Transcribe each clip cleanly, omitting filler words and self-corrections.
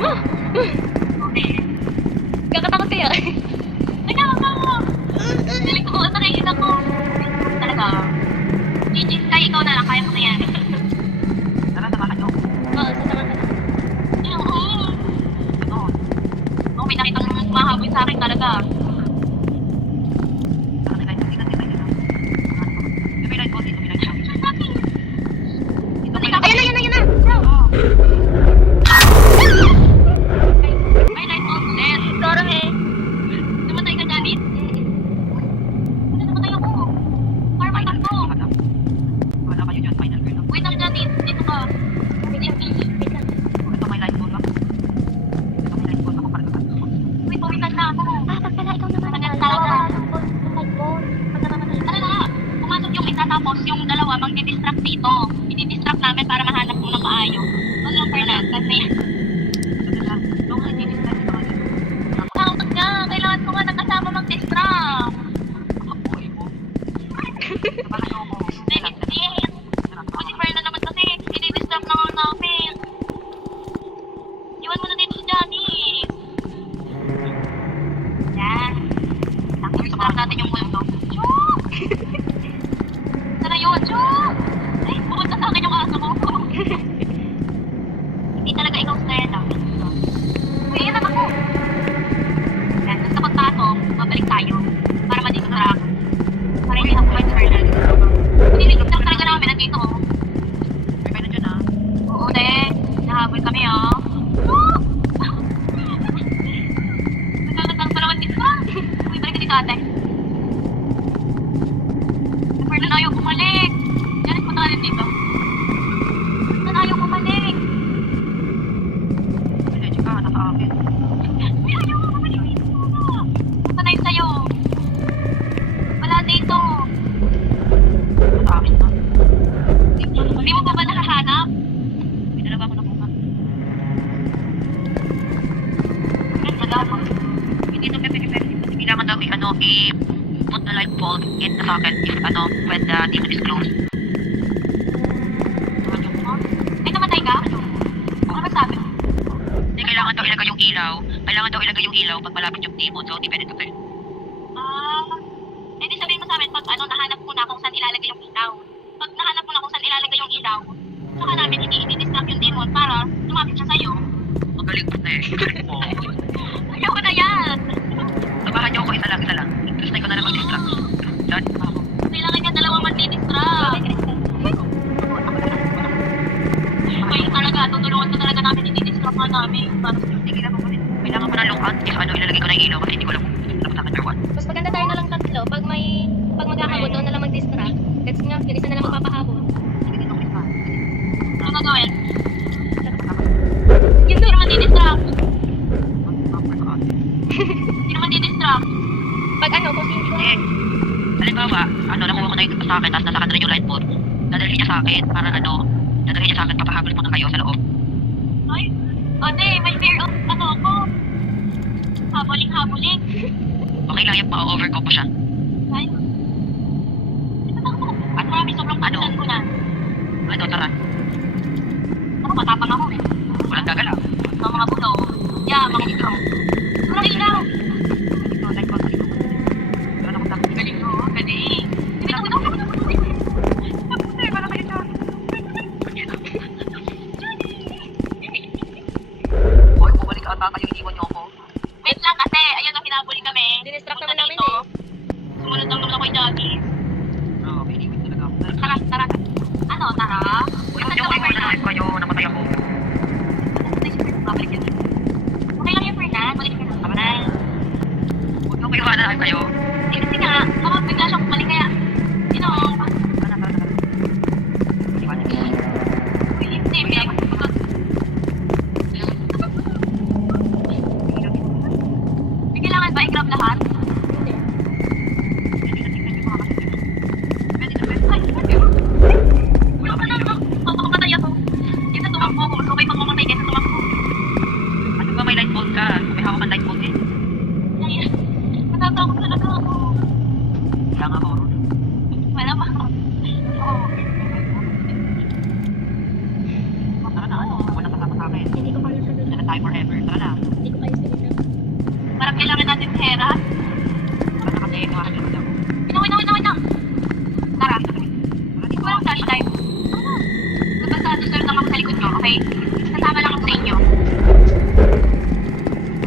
Okay. Kakatakot kaya. Ay, nakakawa. Galing ko, nakikita ko. Talaga. Gigi, kaya ikaw na lang, kaya mo na yan. Tara, samahan nyo. Oo, sasama ka na. Ay, oo. Ano? Oo, may nakitang mahaboy sa akin talaga. Ayun na, ayun na! May light bulb ulit. Sorry, eh. Namatay ka, Janet? Ano, namatay ako? Karma takbo. Wala kayo dyan, final girl. Wait lang, Janet. Dito ka. Wait lang. Ito may light bulb ako. Ito may light bulb ako para sa wait, pawisan na ako. Pag pala ikaw naman. Tagal talaga. Light bulb. Pag namamatay ka. Ano na, pumasok yung isa tapos yung dalawa magdi-distract dito. I-distract namin para mahanap mo ng maayos. Ano lang, Fernan? Kasi takot nga. Kailangan ko nga nakasama mag-distract. Hindi. Si Fernan naman kasi i-distract na nga namin. Iwan mo na dito si Janice. Yan. Distract natin yung mundo. Chuk! Sana yun, Chuk! Ay, pumunta sa akin yung aso ko. Hindi talaga ikaw Stella. Uy, iyan ako. Yan, kung sa pagpasok, babalik tayo. Para ma-distract. Para hindi ako may Fernan. Hindi, distract talaga namin. Nandito, oh. May pwede dyan, ah. Oo, de. Nahabol kami, oh. Chuk! Nagkakatang pa naman distract. Uy, balik ka dito, ate. Si Fernan ayaw bumalik. Janet, punta ka rin dito. Fernan ayaw bumalik. Hindi, chika, nasa akin. Uy, ayaw bumalik dito. Punta na yun sa'yo. Wala dito. Nasa akin na. Hindi mo pa ba nakahanap? May dalawa ako nakuha. Yan, madama. Hindi ito effective. Kailangan daw i-put the light bulb in the socket if when the demon is closed. Ay, namatay ka? Ano ba sabi? Hindi, kailangan daw ilagay yung ilaw. Kailangan daw ilagay yung ilaw pag malapit yung demon. So, depende to kayo. Hindi sabihin mo sa amin pag nahanap mo na kung saan ilalagay yung ilaw. Pag nahanap mo na kung saan ilalagay yung ilaw, saka namin i-distract yung demon para lumapit siya sa'yo. Magaling mo na eh. Magaling mo. Ayaw ko na yan. Tabahan niyo ako isa lang. Gusto ko na lang mag-distract. Dahil ako. Kailangan niya dalawa mag-distract. Ay, talaga, tutulungan na talaga namin, i-distract nga namin. Hindi kailangan ko rin. Kailangan ko na lookout if ilalagay ko na yung ilaw kasi hindi ko alam kung sino sa akin or what. Mas maganda tayo na lang tatlo. Pag maghahabol, doon na lang mag-distract. Kasi nga, ganisa na lang magpapahabol. Ano gagawin? Hindi naman di-distract. Hindi naman di-distract. Pag kung sino. Halimbawa, nakuha ko na yung sa akin, tapos nasa kanila yung light bulb. Dadalhin niya sa akin para dadalhin niya sa akin, papahabol muna kayo sa loob. Ay, ate, may fear of ako. Habuling. Okay lang yung pa-overcome ko siya. Ay. Marami sobrang panisan ko na. Tara. Ako, matapang ako eh. Walang gagalaw. Mga bulo. Yeah, mga ikaw. Walang ilaw. Galing ko. Galing. Hoy, bumalik ata kayo, iniwan niyo ako. Wait lang kasi, ayun na hinabuli kami. Dinistract Punta naman namin dito. eh. Sumunod lang naman ako yung jogging. Oo, iniwan talaga ako. Tara. Ano, tara? Uy, huwag niyo kayo na kayo, namatay ako. Babalik yan. Okay lang yung Fernan, balik ka na. Tama na. Huwag niyo kayo hanaan kayo. Kasi nga, baka bigla siyang bumalik kaya. Tara. Uy, hindi, may kailangan ba i-grab lahat? Wala ka lang, papakamatay ako. Yung natumakbo ako, okay pang mamatay kaysa tumakbo. Ano ba may light bulb ka? Kung may hawak ang light bulb eh. Ay, natatakot talaga ako. Kaya nga ako. Wala ba? Oo. Tara na, walang kasama sa akin. Hindi ko kaya sa doon. tayo forever. Tara na. Hindi ko kayo sila. Parang kailangan natin pera. Baka kasi makakalimutan ako. Wait lang. Tara. Walang flashlight. Basta deserve lang ako sa likod nyo, okay? Kasama lang ako sa inyo.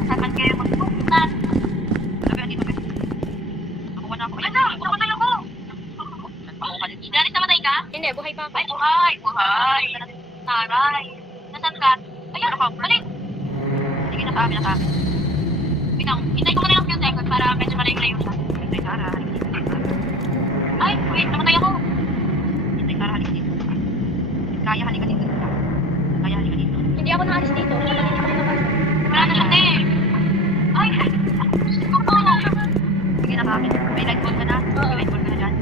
Saan man kayo magpunta? Sabi, andito ba? Nakuha na ako. Ayan na! Namatay ako! Nagpako ka din. Janice, namatay ka? Hindi, buhay pa ako. Ay, buhay! Taray! Nasaan ka? Ayan, balik! Sige, nasa amin. Wait lang, hintay ko na lang few seconds para medyo malayo-layo siya. Hintay, Tara. Ay, wait, namatay ako! Hintay, Tara, halika dito. Kaya, halika dito. Hindi ako naalis dito. Kapag hindi ko kinabasa. Wala na siya, te! Ay! Gusto ko na! Sige na kami. May light bulb ka na? Oo. May light bulb ka na dyan?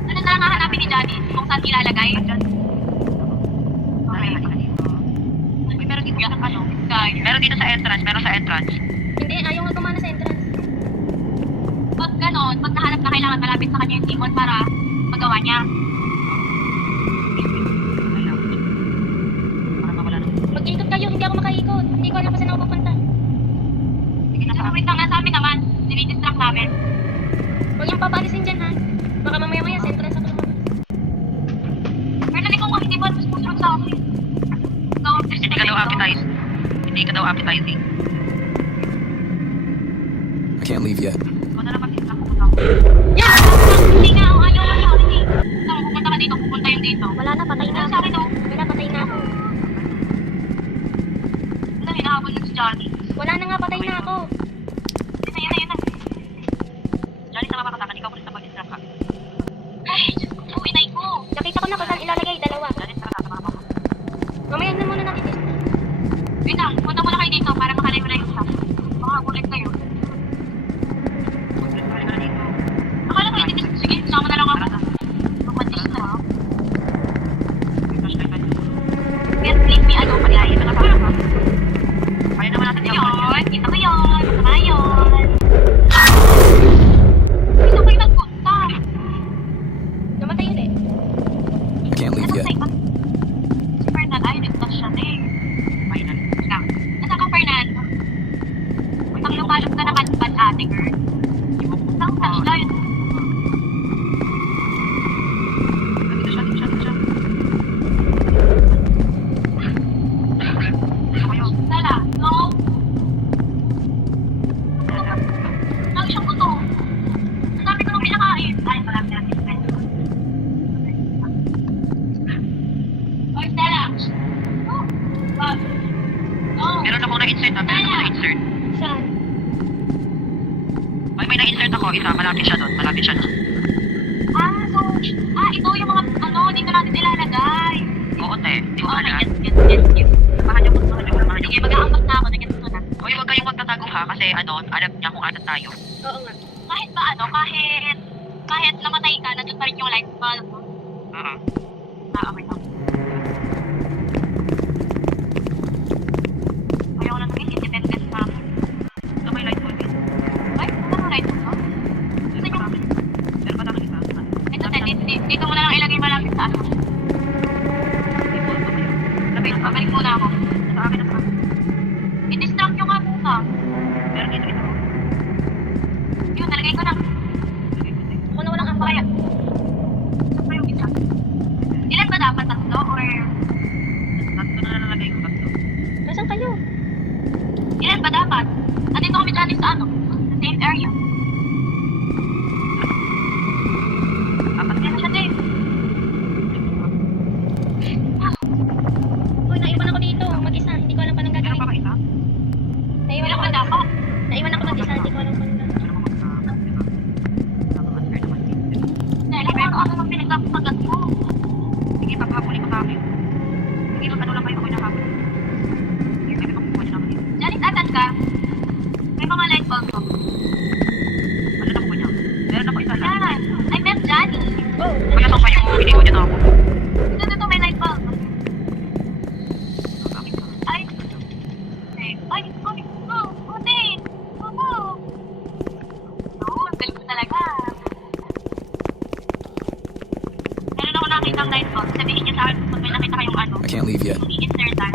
Ano na lang hahanapin ni Johnny? Kung saan ilalagay? Dyan. Okay, halika dito. Uy, meron dito sa ano? Meron dito sa entrance. Hindi, ayaw nga kumana sa entrance. Pag ganon, pag nahanap na kailangan malapit sa kanya yung timon para magawa niya. Para mawala na. Mag-ikot kayo, hindi ako makaikot. Hindi ko alam kung saan ako pupunta. Sige na, wait lang, nasa amin naman. Dinidistract namin. Huwag niyong papaalisin dyan, ha? Baka mamaya-maya sa entrance ako lumabas. Pero nalik ko nga, hindi ba susunod sa akin? Hindi ka daw appetize. I can't leave yet. Ikaw na lang mag-distract ko ako. Hindi nga, ayaw. Hindi. Tama, pupunta ka dito, pupunta yung dito. Wala na, patay na Ano ako. sa akin, oh? Wala, patay na ako. Wala, hinahabol na si Johnny. Wala na nga, patay na ako. Yun na. Johnny, sama ka sa akin, ikaw ulit na mag-distract ka. Ay, Diyos ko, inay ko. Nakita ko na kung saan ilalagay, dalawa. Johnny, sama ako. Mamaya na muna natin dito. Wait lang, punta muna kayo dito para makalayo-layo siya. Makakulit kayo. Akala ko hindi dito. Sige, sama na lang ako. Mag-distract. Can't leave me alone. Pag-iayin na nakakama. Kaya naman natin yun. Kita ko yun. Sama yun. Gusto ko yung magpunta. Namatay yun eh. I can't leave yet. Si Fernan, ay, nagtas siya eh. Final. Lang. Nasaan ka, Fernan? Ang lumalog ka na kanban, ate girl. Saan ka siya? Dito siya. Dala, no? Lagi siyang buto. Ang dami ko nung pinakain. Ay, marami natin. Oy, Stella! Oh! Wag! Oh! Meron akong na-insert na. Saan? Ay, may na-insert ako. Isa, malapit siya doon. Ito yung mga, dito natin ilalagay. Oo, te. Di ko Okay, alam. yes. Baka niyo. Sige, mag-aangkat na ako. Nag-gets ko na. Uy, huwag kayong magtatago ha. Kasi alam niya kung asan tayo. Oo nga. Kahit ba kahit namatay ka, nandun pa rin yung life bulb mo. Okay lang. Ayaw na naging independent na ako. Ito may light bulb. Ay, ano light bulb mo? Meron pa naman isa. Ito, dito mo na lang ilagay malapit sa ano. Pabalik muna ako. Sa akin. I-distract nyo nga muna. Meron dito ito. Yun, nalagay ko na. Ako na walang Kaya. ampaya. Saan pa yung isa? Ilan ba dapat? Tatlo? Or Tatlo na nalalagay ko. Nasaan kayo? ilan ba dapat? Andito kami dyan sa ano? Sa same area. Apat yan na siya, Dave. Uy, naiwan ako dito. Mag-isa. Hindi ko alam pa nang Meron pa gagawin. ba isa? Naiwan Ilan ako. ba dapat? Naiwan ako mag-isa. Hindi ko alam pa nang gagawin. Nalagay ko ako ng pinagpapagat mo. Sige, paghabulin ko sa akin. Sige, mag-ano lang kayo ako inahabol. Sige, pwede ka pupunta naman dito. Janis, atan ka? May mga light bulb ko. Ano na ko niya? Meron ako isa lang. Yan. I met Johnny. Oh, Kaya saan kayo? Hindi ko dyan ako. Dito may light bulb. Ay. Puti. Ang galing ko talaga. Meron ako nakita ang light bulb. Sabihin niya sa akin kung may nakita kayong ano. I can't leave yet. Yung i-insertan.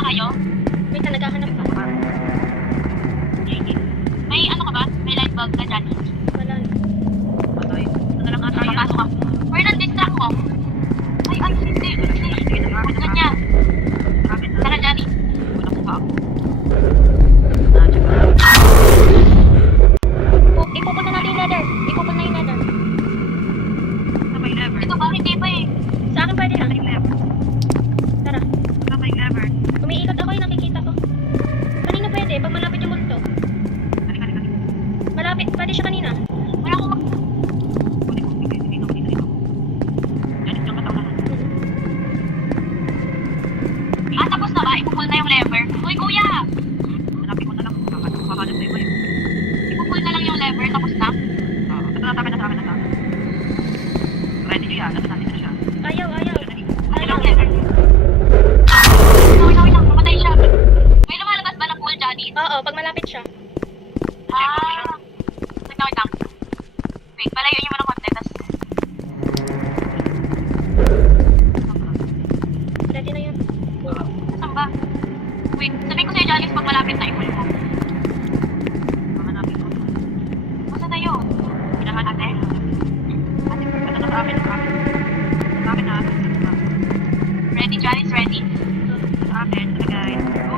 ba kayo? Wait na, naghahanap pa. May ano ka ba? May light bulb ka dyan. Wala na. Patay. Ito na lang ata yan. Papasok ako. Fernan, distract mo. Ay, hindi. Huwag na niya. Tara, Johnny. Wala ko pa ako. Ipupunta natin yung ladder. Ipupunta yung ladder. Sa may lever. Ito ba? Hindi pa eh. Sa akin pwede Sa na. may lever. Tara. Sa may lever. Umiikot ako yung nakikita ko. Kanina pwede, pag malapit yung multo. Halika. Malapit, pwede siya kanina. Wala akong mag... Kunin ko. Dito. Ganit yung katawan na. Ah, tapos na ba? Ipupul na yung lever. Uy, kuya! Hanapin ko na lang. Kakakalap na yun. Ipupul na lang yung lever, tapos na. Ito na sa akin. Ready nyo yan. Nasa natin na siya. Ayaw. Ano yung lever? Wait lang. Mamatay siya. May lumalabas ba ng pool, Johnny? Oo, pag malapit siya. Ah. Wait lang. Wait, palayo niyo mo ng konti, tapos... Ready na yun. Saan ba? Wait, sabihin ko sa'yo, Johnny, pag malapit na ipul mo. Hanapin ko. Masa na yun? Hinahanap natin. Ito na sa akin. Sa akin na. Ready, Johnny's ready. Sa akin. Talagay.